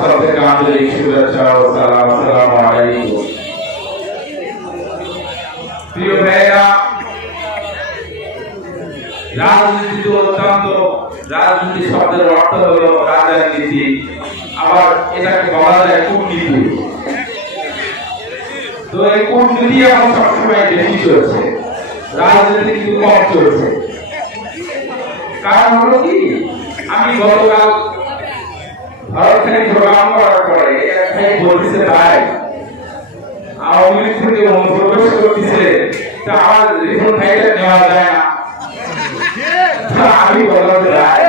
থেকে আন্তরিক শুভেচ্ছা ও সালাম আসসালামু প্রিয় ভাইরা রাজনীতি অত্যন্ত, রাজনীতি শব্দের অর্থ হলো রাজনীতি আবার এটাকে বলা যায় কূটনীতি। তো এই কূটনীতি এখন সবসময় বেশি চলছে। রাজনীতি কিন্তু কম চলছে। কারণ হলো কি? আমি গতকাল ভারত থেকে প্রোগ্রাম করার পরে ভাই বলতেছে, ভাই, আওয়ামী লীগ থেকে অনুপ্রবেশ করতেছে, তা আমার রিপোর্ট ভাইটা নেওয়া যায় না। আমি বললাম, ভাই,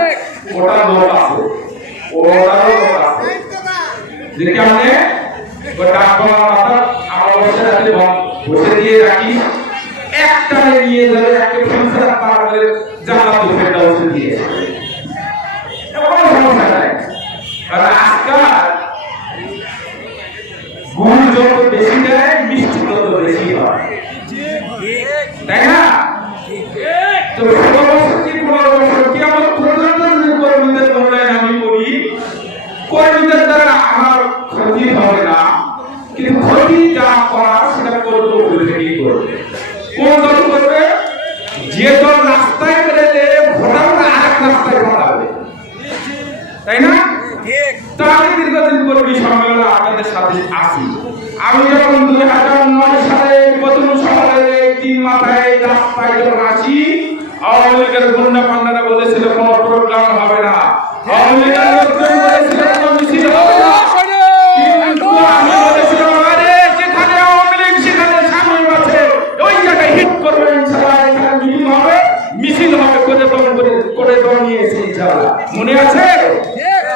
ওটা লোক আছে, ওটারও লোক আছে। যে কেমনে ওটা আপনার মাথা আমার বসে রাখলে বসে দিয়ে রাখি। একটানে নিয়ে যাবে একটা ফিউচার পার করে জানা সেটা বসে দিয়ে। কোনো সমস্যা নাই। আজকাল গুড় যত বেশি দেয় মিষ্টি তত বেশি হয়। তাই না তো ষোলো বছর কি পনেরো বছর কি আমার প্রয়োজন যে কর্মীদের মূল্যায়ন আমি করি কর্মীদের দ্বারা আমার ক্ষতি হবে না কিন্তু ক্ষতি যা করার সেটা করব বলে থেকেই করবে কোন দল করবে যে দল রাস্তায় বেরোলে ভোটাররা আর এক রাস্তায় ভোটাবে তাই না দীর্ঘদিন কর্মী সম্মেলনে আপনাদের সাথে আছি। আমি যখন দুই হাজার নয় সালে প্রথম শহরে তিন মাথায় রাস্তায় যখন আসি আওয়ামী লীগের গুন্ডা পান্ডারা বলেছিল কোনো প্রোগ্রাম হবে না। আওয়ামী লীগের লোকজন বলেছিল কোনো মিছিল হবে না। কিন্তু আমি বলেছিলাম আরে যেখানে আওয়ামী লীগ সেখানে সামনে আছে। ওই জায়গায় হিট করবে ইনশাআল্লাহ এখানে মিটিং হবে মিছিল হবে করে দম করে করে দম নিয়েছে ইনশাআল্লাহ। মনে আছে?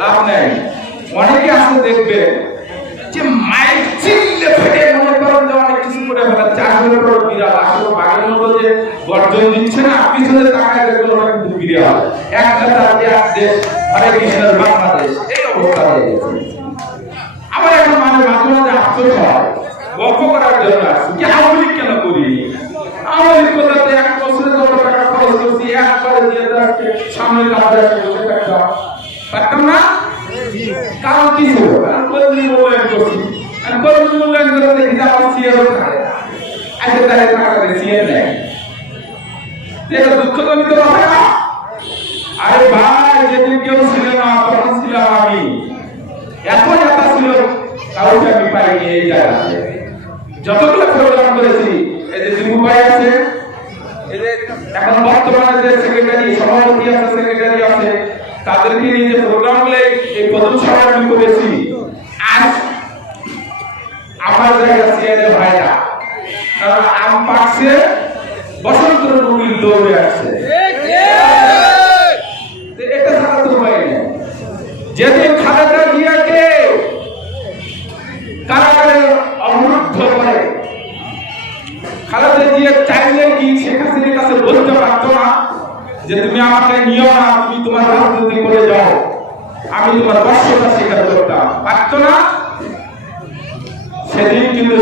লাভ নেই। অনেকে আছে দেখবে যে মাইক চিল্লে ফেটে মনে করেন যে অনেক কিছু করে ফেলা চাষের উপর বিড়াল। আসলে বাঘের মতো যে গর্জন দিচ্ছে না, পিছনে তাকায় দেখল কিন্তু বিড়াল। একটা তার দেশ হরে কৃষ্ণের বাংলাদেশ। এই অবস্থা হয়ে গেছে। আমার এখন মানে মাঝে মাঝে আফসোস হয়। গল্প করার জন্য আসছি। যে আওয়ামী কেন করি? আওয়ামী লীগ এক বছরে যত টাকা খরচ করছি? একবারে দিয়ে সামনে কাজে থাকতাম পারতাম না? কারণ কি ছিল? কারণ করছি। করে দেখি আমার তাহলে টাকা দুঃখ তো নিতে হবে না আরে ভাই, যেদিন কেউ ছিল না, তখন ছিলাম আমি। এত নেতা ছিল, কাউকে আমি পাইনি, এই যতগুলো প্রোগ্রাম করেছি এই যে ভাই আছে এখন বর্তমানে যে সেক্রেটারি সভাপতি আছে সেক্রেটারি আছে তাদেরকে নিয়ে যে প্রোগ্রামগুলো এই প্রথম সভায় আমি করেছি, আজ আমার জায়গা হয় না কারণ আম পাকছে বসন্ত রুগীর দৌড়ে আসছে। তো এটা ছাড়া তো উপায় যেদিন খালেদা জিয়াকে কারাগারে অবরুদ্ধ করে, খালেদা জিয়া চাইলে কি শেখ হাসিনার কাছে বলতে পারতো না যে তুমি আমাকে নিও না, তুমি তোমার রাজনীতি করে যাও। আমি তোমার বর্ষতা স্বীকার করতাম। পারতো না? সেদিন কিন্তু